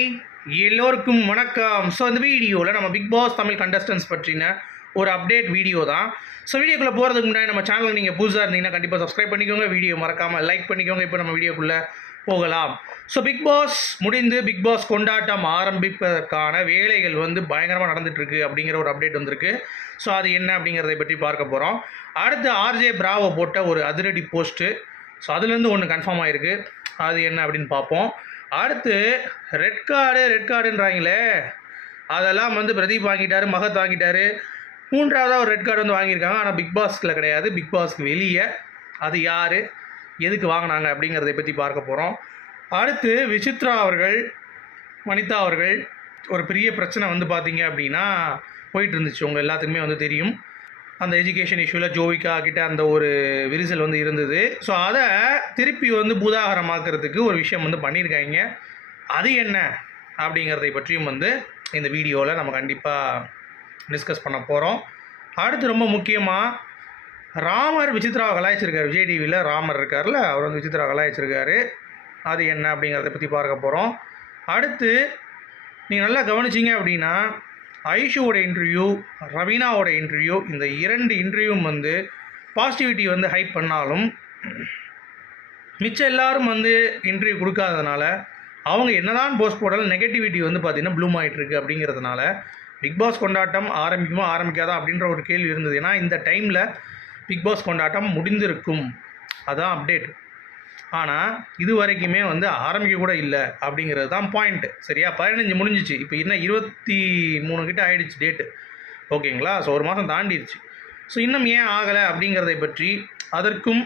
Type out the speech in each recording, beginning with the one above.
Hi எல்லோருக்கும் வணக்கம். So இந்த வீடியோவில் நம்ம பிக் பாஸ் தமிழ் கண்டஸ்டன்ஸ் பற்றின ஒரு அப்டேட் வீடியோ தான். ஸோ வீடியோக்குள்ளே போகிறதுக்கு முன்னாடி நம்ம சேனலுக்கு நீங்கள் புதுசாக இருந்தீங்கன்னா கண்டிப்பாக சப்ஸ்கிரைப் பண்ணிக்கோங்க. வீடியோ மறக்காமல் லைக் பண்ணிக்கோங்க. இப்போ நம்ம வீடியோக்குள்ளே போகலாம். ஸோ பிக் பாஸ் முடிந்து பிக் பாஸ் கொண்டாட்டம் ஆரம்பிப்பதற்கான வேலைகள் வந்து பயங்கரமாக நடந்துகிட்ருக்கு அப்படிங்கிற ஒரு அப்டேட் வந்திருக்கு. ஸோ அது என்ன அப்படிங்கிறதை பற்றி பார்க்க போகிறோம் அடுத்து ஆர்ஜே பிராவோ போட்ட ஒரு அதிரடி போஸ்ட்டு ஸோ அதுலேருந்து ஒன்று கன்ஃபார்ம் ஆகிருக்கு அது என்ன அப்படின்னு பார்ப்போம். அடுத்து ரெட் கார்டு ரெட் கார்டுன்றாங்களே அதெல்லாம் வந்து பிரதீப் வாங்கிட்டாரு மகத் வாங்கிட்டாரு. மூன்றாவதாக ஒரு ரெட் கார்டு வந்து வாங்கியிருக்காங்க. ஆனால் பிக் பாஸ்கில் கிடையாது. பிக் பாஸ்க்கு வெளியே. அது யார்? எதுக்கு வாங்கினாங்க அப்படிங்கிறதை பற்றி பார்க்க போகிறோம் அடுத்து விசித்ரா அவர்கள் வனிதா அவர்கள் ஒரு பெரிய பிரச்சனை வந்து பார்த்தீங்க அப்படின்னா போயிட்டு இருந்துச்சு. உங்கள் எல்லாத்துக்குமே வந்து தெரியும். அந்த எஜுகேஷன் இஷ்யூவில் ஜோவிகா கிட்ட அந்த ஒரு விரிசல் வந்து இருந்தது. ஸோ அதை திருப்பி வந்து பூதாகரமாக்குறதுக்கு ஒரு விஷயம் வந்து பண்ணியிருக்காங்க. அது என்ன அப்படிங்கிறதை பற்றியும் வந்து இந்த வீடியோவில் நம்ம கண்டிப்பாக டிஸ்கஸ் பண்ண போகிறோம் அடுத்து ரொம்ப முக்கியமாக ராமர் விசித்ராவை கலாய்ச்சிருக்கார். விஜய் டிவியில் ராமர் இருக்கார்ல அவர் வந்து விசித்ரா கலாய்ச்சிருக்காரு. அது என்ன அப்படிங்கிறத பற்றி பார்க்க போகிறோம் அடுத்து நீங்கள் நல்லா கவனிச்சிங்க அப்படின்னா ஐஷுவோட இன்டர்வியூ ரவீனாவோட இன்டர்வியூ இந்த இரண்டு இன்டர்வியூவும் வந்து பாசிட்டிவிட்டி வந்து ஹைப் பண்ணாலும் மிச்சம் எல்லாரும் வந்து இன்டர்வியூ கொடுக்காததுனால அவங்க என்னதான் போஸ்ட் போட்டாலும் நெகட்டிவிட்டி வந்து பார்த்திங்கன்னா ப்ளூம் ஆகிட்டுருக்கு அப்படிங்கிறதுனால பிக் பாஸ் கொண்டாட்டம் ஆரம்பிக்குமா ஆரம்பிக்காதா அப்படின்ற ஒரு கேள்வி இருந்தது. ஏன்னா இந்த டைமில் பிக் பாஸ் கொண்டாட்டம் முடிந்திருக்கும். அதான் அப்டேட் ஆனால் இது வரைக்குமே வந்து ஆரம்பிக்க கூட இல்லை அப்படிங்கிறது தான் பாயிண்ட்டு சரியா? பதினஞ்சு முடிஞ்சிச்சு. இப்போ இன்னும் இருபத்தி மூணு கிட்ட ஆயிடுச்சு டேட்டு ஓகேங்களா? ஸோ ஒரு மாதம் தாண்டிடுச்சு ஸோ இன்னும் ஏன் ஆகலை அப்படிங்கிறதை பற்றி அதற்கும்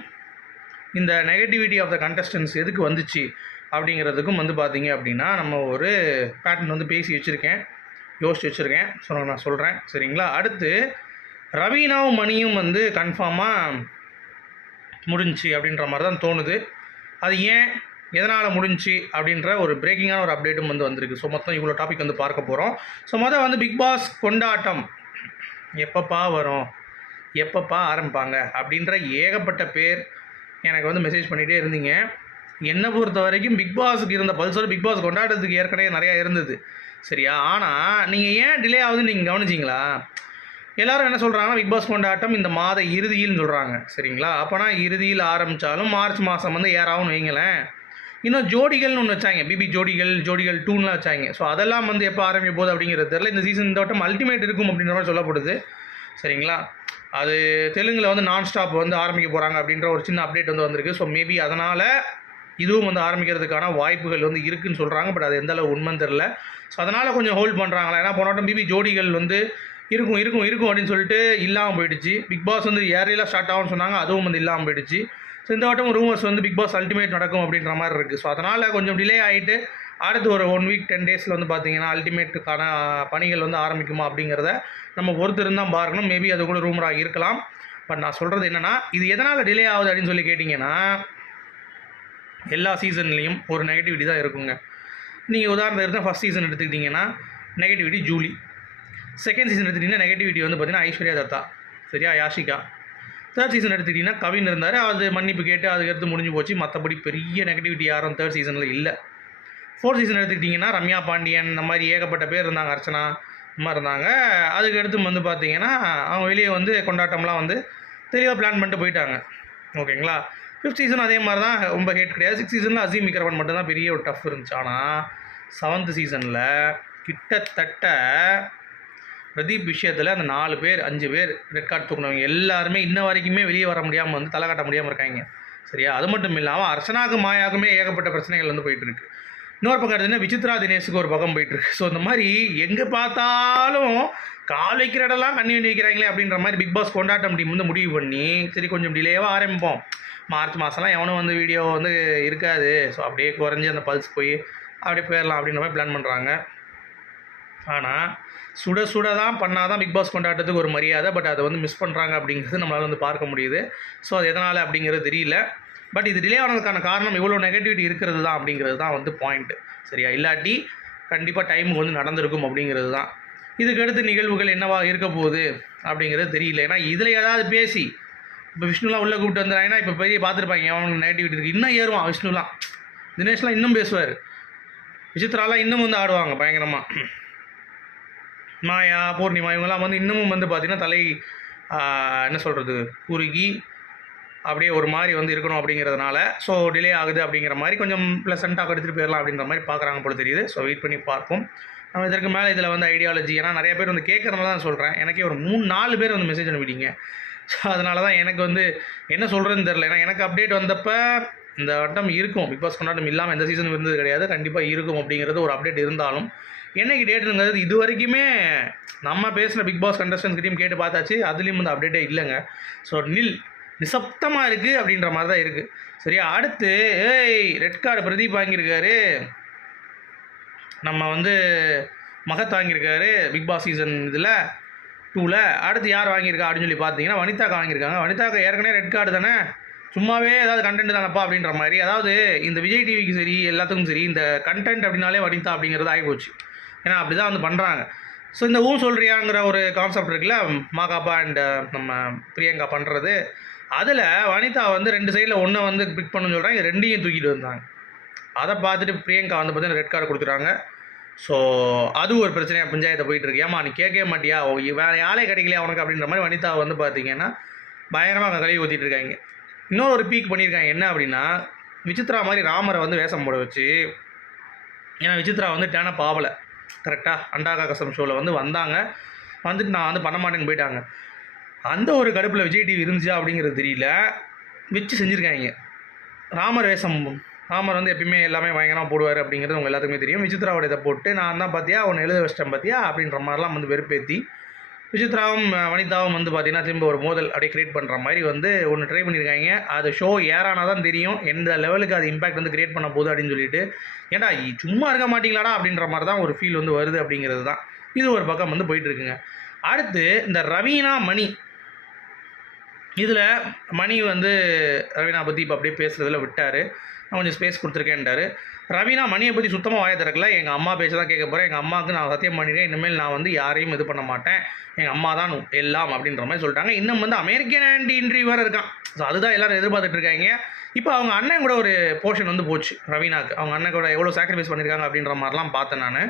இந்த நெகட்டிவிட்டி ஆஃப் த கண்டஸ்டன்ஸ் எதுக்கு வந்துச்சு அப்படிங்கிறதுக்கும் வந்து பார்த்தீங்க அப்படின்னா நம்ம ஒரு பேட்டர்ன் வந்து பேசி வச்சுருக்கேன். யோசிச்சு வச்சுருக்கேன். ஸோ நான் சொல்கிறேன் சரிங்களா? அடுத்து ரவீனாவும் மணியும் வந்து கன்ஃபார்மாக முடிஞ்சுச்சு அப்படின்ற மாதிரி தான் தோணுது. அது ஏன் எதனால் முடிஞ்சுச்சு அப்படின்ற ஒரு பிரேக்கிங்கான ஒரு அப்டேட்டும் வந்து வந்திருக்கு. ஸோ மொத்தம் இவ்வளோ டாபிக் வந்து பார்க்க போகிறோம் ஸோ மொதல் வந்து பிக் பாஸ் கொண்டாட்டம். எப்பப்பா வரும்? எப்பப்பா ஆரம்பிப்பாங்க? அப்படின்ற ஏகப்பட்ட பேர் எனக்கு வந்து மெசேஜ் பண்ணிகிட்டே இருந்தீங்க. என்னை பொறுத்த வரைக்கும் பிக் பாஸுக்கு இருந்த பல்சோல் பிக் பாஸ் கொண்டாட்டத்துக்கு ஏற்கனவே நிறையா இருந்தது. சரியா? ஆனால் நீங்கள் ஏன் டிலே ஆகுதுன்னு நீங்கள் கவனிச்சிங்களா? எல்லாரும் என்ன சொல்கிறாங்கன்னா பிக் பாஸ் கொண்டாட்டம் இந்த மாத இறுதியில்னு சொல்கிறாங்க சரிங்களா? அப்போனா இறுதியில் ஆரம்பித்தாலும் மார்ச் மாதம் வந்து ஏறாகும்னு வைங்களேன். இன்னும் ஜோடிகள்னு ஒன்று வச்சாங்க. பிபி ஜோடிகள் ஜோடிகள் டூன்லாம் வச்சாங்க. ஸோ அதெல்லாம் வந்து எப்போ ஆரம்பிக்க போகுது அப்படிங்கிறது தெரியல. இந்த சீசன் இந்த வட்டம் அல்டிமேட் இருக்கும் அப்படின்ற மாதிரி சொல்லப்படுது. சரிங்களா? அது தெலுங்கில் வந்து நான் ஸ்டாப் வந்து ஆரம்பிக்க போகிறாங்க அப்படின்ற ஒரு சின்ன அப்டேட் வந்து வந்திருக்கு. ஸோ மேபி அதனால் இதுவும் வந்து ஆரம்பிக்கிறதுக்கான வாய்ப்புகள் வந்து இருக்குன்னு சொல்கிறாங்க பட் அது எந்த அளவு உண்மைன்னு தெரில ஸோ அதனால் கொஞ்சம் ஹோல்ட் பண்ணுறாங்களா ஏன்னா போன வட்டம் பிபி ஜோடிகள் வந்து இருக்கும் இருக்கும் இருக்கும் அப்படின்னு சொல்லிட்டு இல்லாமல் போயிடுச்சு. பிக் பாஸ் வந்து ஏரியெல்லாம் ஸ்டார்ட் ஆகும்னு சொன்னாங்க அதுவும் வந்து இல்லாமல் போயிடுச்சு. ஸோ இந்த வாட்டம் ரூமர்ஸ் வந்து பிக் பாஸ் அல்டிமேட் நடக்கும் அப்படின்ற மாதிரி இருக்குது ஸோ அதனால் கொஞ்சம் டிலே ஆகிட்டு அடுத்து ஒரு ஒன் வீக் டென் டேஸில் வந்து பார்த்தீங்கன்னா அல்டிமேட்டுக்கான பணிகள் வந்து ஆரம்பிக்குமா அப்படிங்கிறத நம்ம ஒருத்தர் தான் பார்க்கணும். மேபி அது கூட ரூமராக இருக்கலாம். பட் நான் சொல்கிறது என்னென்னா இது எதனால் டிலே ஆகுது அப்படின்னு சொல்லி கேட்டிங்கன்னா எல்லா சீசன்லேயும் ஒரு நெகட்டிவிட்டி தான் இருக்குங்க. நீங்கள் உதாரணத்துக்கு எடுத்தால் ஃபஸ்ட் சீசன் எடுத்துக்கிட்டிங்கன்னா நெகட்டிவிட்டி ஜூலி. செகண்ட் சீசன் எடுத்துக்கிட்டிங்கன்னா நெகட்டிவிட்டி வந்து பார்த்தீங்கன்னா ஐஸ்வர்யா தத்தா சரியா? யாஷிகா. தேர்ட் சீசன் எடுத்துக்கிட்டிங்கன்னா கவின் இருந்தார். அது மன்னிப்பு கேட்டு அதுக்கடுத்து முடிஞ்சு போச்சு. மற்றபடி பெரிய நெகட்டிவிட்டி யாரும் தேர்ட் சீசனில் இல்லை. ஃபோர்த் சீசன் எடுத்துக்கிட்டிங்கன்னா ரம்யா பாண்டியன் இந்த மாதிரி ஏகப்பட்ட பேர் இருந்தாங்க. அர்ச்சனா இந்த மாதிரி இருந்தாங்க. அதுக்கடுத்து வந்து பார்த்தீங்கன்னா அவங்க வெளியே வந்து கொண்டாட்டம்லாம் வந்து தெளிவாக பிளான் பண்ணிட்டு போயிட்டாங்க. ஓகேங்களா ஃபிஃப்த் சீசன் அதே மாதிரி தான். ரொம்ப ஹேட் கிடையாது. சிக்ஸ் சீசனில் அசீம் விக்ரமன் மட்டும் தான் பெரிய ஒரு டஃப் இருந்துச்சு. ஆனால் செவன்த் சீசனில் கிட்டத்தட்ட பிரதீப் விஷயத்தில் அந்த நாலு பேர் அஞ்சு பேர் ரெக்கார்ட் தூக்கினவங்க எல்லாருமே இன்ன வரைக்குமே வெளியே வர முடியாமல் வந்து தலை காட்ட முடியாமல் இருக்காங்க. சரியா? அது மட்டும் இல்லாமல் அர்ச்சனாக்கும் மாயாக்குமே ஏகப்பட்ட பிரச்சனைகள் வந்து போயிட்டுருக்கு இன்னொரு பக்கம் எடுத்தீங்கன்னா விசித்ரா தினேஷுக்கு ஒரு பக்கம் போயிட்டுருக்கு ஸோ இந்த மாதிரி எங்கே பார்த்தாலும் கால் வைக்கிற இடம்லாம் கண்ணி வேண்டி வைக்கிறாங்களே அப்படின்ற மாதிரி பிக் பாஸ் கொண்டாட்டம் டீம் வந்து முடிவு பண்ணி சரி கொஞ்சம் டிலேவாக ஆரம்பிப்போம். மார்ச் மாதம்லாம் எவனும் வந்து வீடியோ வந்து இருக்காது. ஸோ அப்படியே குறைஞ்சி அந்த பல்ஸ் போய் அப்படியே போயிடலாம் அப்படின்ற மாதிரி பிளான் பண்ணுறாங்க ஆனால் சுட சுட தான் பண்ணால் தான் பிக் பாஸ் கொண்டாட்டத்துக்கு ஒரு மரியாதை பட் அதை வந்து மிஸ் பண்ணுறாங்க அப்படிங்கிறது நம்மளால் வந்து பார்க்க முடியுது. ஸோ அது எதனால் அப்படிங்கிறது தெரியல. பட் இது டிலே ஆனதுக்கான காரணம் இவ்வளோ நெகட்டிவிட்டி இருக்கிறது தான் அப்படிங்கிறது தான் வந்து பாயிண்ட்டு சரியா? இல்லாட்டி கண்டிப்பாக டைமுக்கு வந்து நடந்திருக்கும் அப்படிங்கிறது தான். இதுக்கடுத்து நிகழ்வுகள் என்னவா இருக்க போகுது அப்படிங்கிறது தெரியல. ஏன்னா இதில் ஏதாவது பேசி இப்போ விஷ்ணுலாம் உள்ளே கூப்பிட்டு வந்துடுறாங்கன்னா இப்போ பெரிய பார்த்துருப்பாங்க அவனுக்கு நெகட்டிவிட்டி இருக்குது இன்னும் ஏறுவான் விஷ்ணுலாம். தினேஷ்லாம் இன்னும் பேசுவார். விசித்ராலாம் இன்னும் வந்து ஆடுவாங்க பயங்கரமாக மாயா பூர்ணிமா இவங்கெல்லாம் வந்து இன்னமும் வந்து பார்த்திங்கன்னா தலை என்ன சொல்கிறது குறுகி அப்படியே ஒரு மாதிரி வந்து இருக்கணும் அப்படிங்கிறதுனால ஸோ டிலே ஆகுது அப்படிங்கிற மாதிரி கொஞ்சம் ப்ளசண்ட்டாக எடுத்துகிட்டு போயிடலாம் அப்படின்ற மாதிரி பார்க்குறாங்க போல தெரியுது. ஸோ வெயிட் பண்ணி பார்ப்போம். நம்ம இதற்கு மேலே இதில் வந்து ஐடியாலஜி ஏன்னா நிறைய பேர் வந்து கேட்குறதுனால தான் சொல்கிறேன் எனக்கே ஒரு மூணு நாலு பேர் வந்து மெசேஜ் அனுப்பிட்டீங்க. ஸோ அதனால தான் எனக்கு வந்து என்ன சொல்கிறதுன்னு தெரில ஏன்னா எனக்கு அப்டேட் வந்தப்போ இந்த வட்டம் இருக்கும். பிக் பாஸ் கொண்டாட்டம் இல்லாமல் எந்த சீசன் இருந்தது கிடையாது. கண்டிப்பாக இருக்கும் அப்படிங்கிறது ஒரு அப்டேட் இருந்தாலும் என்னைக்கு டேட்டுங்கிறது இது வரைக்குமே நம்ம பேசின பிக் பாஸ் கண்டஸ்டன்ஸ்கிட்டையும் கேட்டு பார்த்தாச்சு. அதுலேயும் வந்து அப்டேட்டே இல்லைங்க. ஸோ நில். நிசப்தமாக இருக்குது அப்படின்ற மாதிரி தான் இருக்குது சரியா? அடுத்து ஏய் ரெட் கார்டு பிரதீப் வாங்கியிருக்காரு. நம்ம வந்து மகத் வாங்கியிருக்காரு பிக் பாஸ் சீசன் இதில் டூவில் அடுத்து யார் வாங்கியிருக்கா அப்படின்னு சொல்லி பார்த்தீங்கன்னா வனிதாக்கா வாங்கியிருக்காங்க. வனிதாக்கா ஏற்கனவே ரெட் கார்டு தானே? சும்மாவே ஏதாவது கண்டென்ட் தானப்பா அப்படின்ற மாதிரி. அதாவது இந்த விஜய் டிவிக்கு சரி எல்லாத்துக்கும் சரி இந்த கண்டென்ட் அப்படின்னாலே வனிதா அப்படிங்கிறது ஆகிப்போச்சு. ஏன்னா அப்படி தான் வந்து பண்ணுறாங்க ஸோ இந்த ஊன் சொல்கிறியாங்கிற ஒரு கான்செப்ட் இருக்குல்ல மாகாபா அண்ட் நம்ம பிரியங்கா பண்ணுறது அதில் வனிதா வந்து ரெண்டு சைடில் ஒன்று வந்து பிக் பண்ணணும்னு சொல்கிறாங்க ரெண்டையும் தூக்கிட்டு வந்தாங்க. அதை பார்த்துட்டு பிரியங்கா வந்து பார்த்தீங்கன்னா ரெட் கார்டு கொடுத்துட்டாங்க. ஸோ அது ஒரு பிரச்சனையாக பஞ்சாயத்தை போயிட்டு இருக்கு. ஏமா நீ கேட்கவே மாட்டியா? வேறு வேற யாரே கிடைக்கலையா உனக்கு? அப்படின்ற மாதிரி வனிதா வந்து பார்த்தீங்கன்னா பயங்கரமாக அங்கே கழுவி ஊற்றிட்டு இருக்காங்க. இன்னொரு ஒரு பீக் பண்ணியிருக்காங்க. என்ன அப்படின்னா விசித்ரா மாதிரி ராமரை வந்து வேஷம் போட வச்சு ஏன்னா விசித்ரா வந்து டேனப் ஆகலை கரெக்டாக அண்டாகா கசம் ஷோவில் வந்து வந்தாங்க. வந்துட்டு நான் வந்து பண்ண மாட்டேன்னு போயிட்டாங்க. அந்த ஒரு கடுப்பில் விஜய் டிவி இருந்துச்சா அப்படிங்கிறது தெரியல. வச்சு செஞ்சுருக்காங்க. ராமர் வேஷம் ராமர் வந்து எப்பயுமே எல்லாமே பயங்கரமாக போடுவார் அப்படிங்கிறது உங்கள் எல்லாத்துக்குமே தெரியும். விசித்ராவோட இதை போட்டு நான் தான் பார்த்தியா அவனை எழுத வச்சிட்டேன் பார்த்தியா அப்படின்ற மாதிரிலாம் வந்து வெறுப்பேற்றி விசித்ராவும் வனிதாவும் வந்து பார்த்தீங்கன்னா திரும்ப ஒரு மோதல் அப்படியே கிரியேட் பண்ணுற மாதிரி வந்து ஒன்று ட்ரை பண்ணியிருக்காங்க அது ஷோ ஏறானா தான் தெரியும். எந்த லெவலுக்கு அது இம்பாக்ட் வந்து கிரியேட் பண்ண போகுது அப்படின்னு சொல்லிட்டு. ஏன்டா சும்மா இருக்க மாட்டீங்களாடா அப்படின்ற மாதிரி தான் ஒரு ஃபீல் வந்து வருது அப்படிங்கிறது தான். இது ஒரு பக்கம் வந்து போயிட்டுருக்குங்க அடுத்து இந்த ரவீனா மணி. இதில் மணி வந்து ரவீனா பற்றி இப்போ அப்படியே பேசுகிறதுல விட்டார். நான் கொஞ்சம் ஸ்பேஸ் கொடுத்துருக்கேன்ட்டாரு. ரவீனா மணியை பற்றி சுத்தமாக வாய திறக்கல. எங்கள் அம்மா பேச்ச தான் கேட்க போகிறேன் எங்கள் அம்மாவுக்கு நான் சத்தியம் பண்ணிடுறேன் இனிமேல் நான் வந்து யாரையும் இது பண்ண மாட்டேன். எங்கள் அம்மா தான் எல்லாம் அப்படின்ற மாதிரி சொல்லிட்டாங்க. இன்னும் வந்து அமெரிக்கன் ஆண்டி இன்ட்ரி வேறு இருக்கான். ஸோ அதுதான் எல்லாரும் எதிர்பார்த்துட்டு இருக்காங்க. இப்போ அவங்க அண்ணன் கூட ஒரு போர்ஷன் வந்து போச்சு ரவீனாக்கு. அவங்க அண்ணன் கூட எவ்வளோ சாக்ரிஃபைஸ் பண்ணியிருக்காங்க அப்படின்ற மாதிரிலாம் பார்த்தேன் நான்.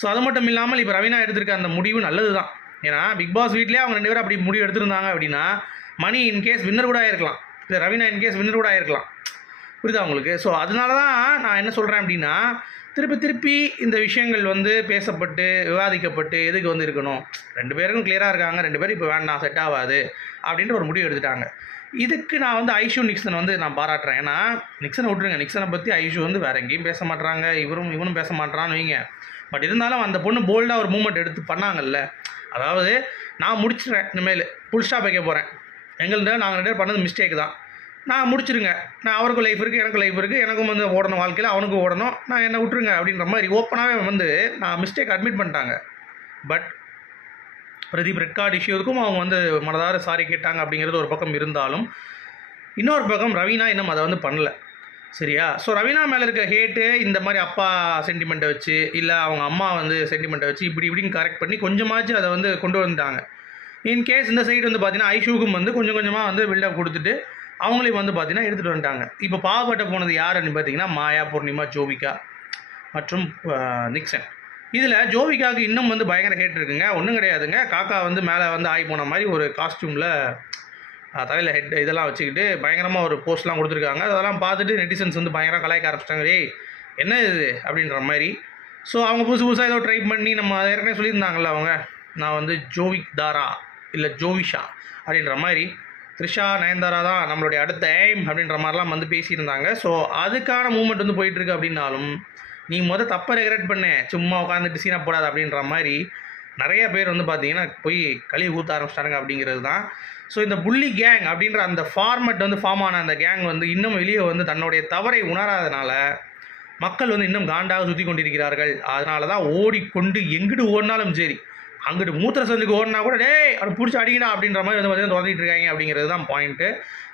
ஸோ அது மட்டும் இல்லாமல் இப்போ ரவீனா எடுத்திருக்க அந்த முடிவு நல்லது தான் ஏன்னா பிக் பாஸ் வீட்லேயே அவங்க ரெண்டு பேரும் அப்படி முடிவு எடுத்திருந்தாங்க அப்படின்னா மணி இன்கேஸ் வின்னர் கூட ஆகிருக்கலாம் இல்லை ரவீனா இன்கேஸ் வின்னர் கூட ஆகிருக்கலாம் புரியுதா உங்களுக்கு? ஸோ அதனால தான் நான் என்ன சொல்கிறேன் அப்படின்னா திருப்பி திருப்பி இந்த விஷயங்கள் வந்து பேசப்பட்டு விவாதிக்கப்பட்டு எதுக்கு வந்து இருக்கணும்? ரெண்டு பேருக்கும் கிளியராக இருக்காங்க ரெண்டு பேரும் இப்போ வேண்டாம் செட் ஆகாது அப்படின்ற ஒரு முடிவு எடுத்துட்டாங்க. இதுக்கு நான் வந்து ஐஷு நிக்சன் வந்து நான் பாராட்டுறேன். ஏன்னா நிக்சனை விட்டுருங்க. நிக்சனை பற்றி ஐஷு வந்து வேற எங்கேயும் பேச மாட்றாங்க. இவரும் இவனும் பேச மாட்றான்னு வைங்க. பட் இருந்தாலும் அந்த பொண்ணு போல்டாக ஒரு மூமெண்ட் எடுத்து பண்ணாங்கல்ல. அதாவது நான் முடிச்சிடுறேன். இனிமேல் ஃபுல் ஸ்டாப் வைக்க போகிறேன் எங்கள்கிட்ட நாங்கள் ரெண்டு பேர் பண்ணது மிஸ்டேக் தான். நான் முடிச்சிருங்க. நான் அவருக்கும் லைஃப் இருக்குது எனக்கும் லைஃப் இருக்குது எனக்கும் வந்து ஓடணும் வாழ்க்கையில் அவனுக்கும் ஓடணும். நான் என்னை விட்டுருங்க அப்படின்ற மாதிரி ஓப்பனாகவே வந்து நான் மிஸ்டேக் அட்மிட் பண்ணிட்டாங்க. பட் பிரதீப் ரெட் கார்டு இஷ்யூவுக்கும் அவங்க வந்து மனதார சாரி கேட்டாங்க அப்படிங்கிறது ஒரு பக்கம் இருந்தாலும் இன்னொரு பக்கம் ரவீனா இன்னும் அதை வந்து பண்ணல. சரியா? ஸோ ரவீனா மேலே இருக்க ஹேட்டு இந்த மாதிரி அப்பா சென்டிமெண்ட்டை வச்சு இல்லை அவங்க அம்மா வந்து சென்டிமெண்ட்டை வச்சு இப்படி இப்படின்னு கரெக்ட் பண்ணி கொஞ்சமாச்சும் அதை வந்து கொண்டு வந்துட்டாங்க. இன்கேஸ் இந்த சைடு வந்து பார்த்தீங்கன்னா ஐஷூக்கும் வந்து கொஞ்சம் கொஞ்சமாக வந்து பில்டப் கொடுத்துட்டு அவங்களையும் வந்து பார்த்தீங்கன்னா எடுத்துகிட்டு வந்துட்டாங்க. இப்போ பாவப்பட்ட போனது யாருன்னு பார்த்தீங்கன்னா மாயா பூர்ணிமா ஜோவிகா மற்றும் நிக்சன். இதில் ஜோவிகாவுக்கு இன்னும் வந்து பயங்கர ஹேட் இருக்குங்க. ஒன்றும் கிடையாதுங்க. காக்கா வந்து மேலே வந்து ஆகி போன மாதிரி ஒரு காஸ்டியூமில் தலையில் ஹெட் இதெல்லாம் வச்சுக்கிட்டு பயங்கரமாக ஒரு போஸ்ட்லாம் கொடுத்துருக்காங்க. அதெல்லாம் பார்த்துட்டு நெட்டிசன்ஸ் வந்து பயங்கரம் கலாய்க்க ஆரம்பிச்சிட்டாங்க. ஏய் என்ன இது? அப்படின்ற மாதிரி. ஸோ அவங்க புதுசு புதுசாக ஏதோ ட்ரை பண்ணி நம்ம ஏற்கனவே சொல்லியிருந்தாங்கல்ல அவங்க. நான் வந்து ஜோவிக் தாரா. இல்லை ஜோவிஷா அப்படின்ற மாதிரி த்ரிஷா நயன்தாரா தான் நம்மளுடைய அடுத்த எய்ம் அப்படின்ற மாதிரிலாம் வந்து பேசியிருந்தாங்க. ஸோ அதுக்கான மூமெண்ட் வந்து போயிட்டுருக்கு அப்படின்னாலும் நீ மொதல் தப்பை ரெக்ரெட் பண்ண சும்மா உட்காந்துட்டு சீனா போடாது அப்படின்ற மாதிரி நிறைய பேர் வந்து பார்த்தீங்கன்னா போய் கழிவு ஊற்ற ஆரம்பிச்சிட்டாங்க அப்படிங்கிறது தான். ஸோ இந்த புள்ளி கேங் அப்படின்ற அந்த ஃபார்மெட் வந்து ஃபார்ம் ஆன அந்த கேங் வந்து இன்னும் வெளியே வந்து தன்னுடைய தவறை உணராதனால மக்கள் வந்து இன்னும் காண்டாக சுற்றி கொண்டிருக்கிறார்கள். அதனால தான் ஓடிக்கொண்டு எங்கிட்டு ஓடினாலும் சரி அங்கிட்டு மூத்திர சந்துக்கு ஓடினா கூட டேய் அவனை பிடிச்சி அடிக்கடா அப்படின்ற மாதிரி வந்து பார்த்தீங்கன்னா தொடர்ந்துட்டு இருக்காங்க அப்படிங்கிறது தான் பாயிண்ட்டு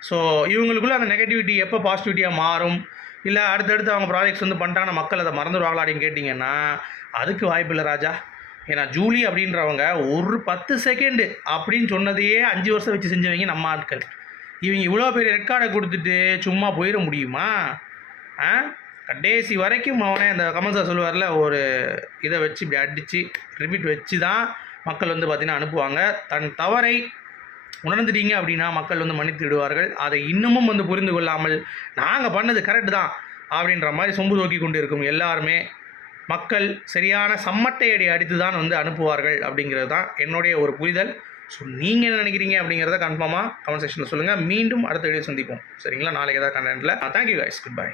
ஸோ இவங்களுக்குள்ள அந்த நெகட்டிவிட்டி எப்போ பாசிட்டிவிட்டியாக மாறும்? இல்லை அடுத்தடுத்து அவங்க ப்ராஜெக்ட்ஸ் வந்து பண்ணிட்டாங்கன்னா மக்கள் அதை மறந்துடுவாங்களா அப்படின்னு கேட்டிங்கன்னா அதுக்கு வாய்ப்பு இல்லை ராஜா. ஏன்னா ஜூலி அப்படின்றவங்க ஒரு பத்து செகண்டு அப்படின்னு சொன்னதையே அஞ்சு வருஷம் வச்சு செஞ்சவங்க நம்ம ஆட்கள். இவங்க இவ்வளோ பெரிய ரெக்கார்டை கொடுத்துட்டு சும்மா போயிட முடியுமா? ஆ? கடைசி வரைக்கும் அவனே அந்த கமல் சார் சொல்லுவார்ல ஒரு இதை வச்சு இப்படி அடித்து ரிப்பீட் வச்சு தான் மக்கள் வந்து பார்த்திங்கன்னா அனுப்புவாங்க. தன் தவறை உணர்ந்துட்டீங்க அப்படின்னா மக்கள் வந்து மன்னித்து விடுவார்கள். அதை இன்னமும் வந்து புரிந்து கொள்ளாமல் நாங்கள் பண்ணது கரெக்டு தான் அப்படின்ற மாதிரி சொம்பு தோக்கி கொண்டு இருக்கும் எல்லாருமே. மக்கள் சரியான சம்மட்டை அடி அடித்து தான் வந்து அனுப்புவார்கள் அப்படிங்கிறது தான் என்னுடைய ஒரு புரிதல். ஸோ நீங்கள் என்ன நினைக்கிறீங்க அப்படிங்கிறத கன்ஃபார்மாக கமெண்ட் செக்ஷனில் சொல்லுங்கள் மீண்டும் அடுத்த வீடியோ சந்திப்போம். சரிங்களா? நாளைக்கு ஏதாவது கண்டென்ட்டில் thank you guys good bye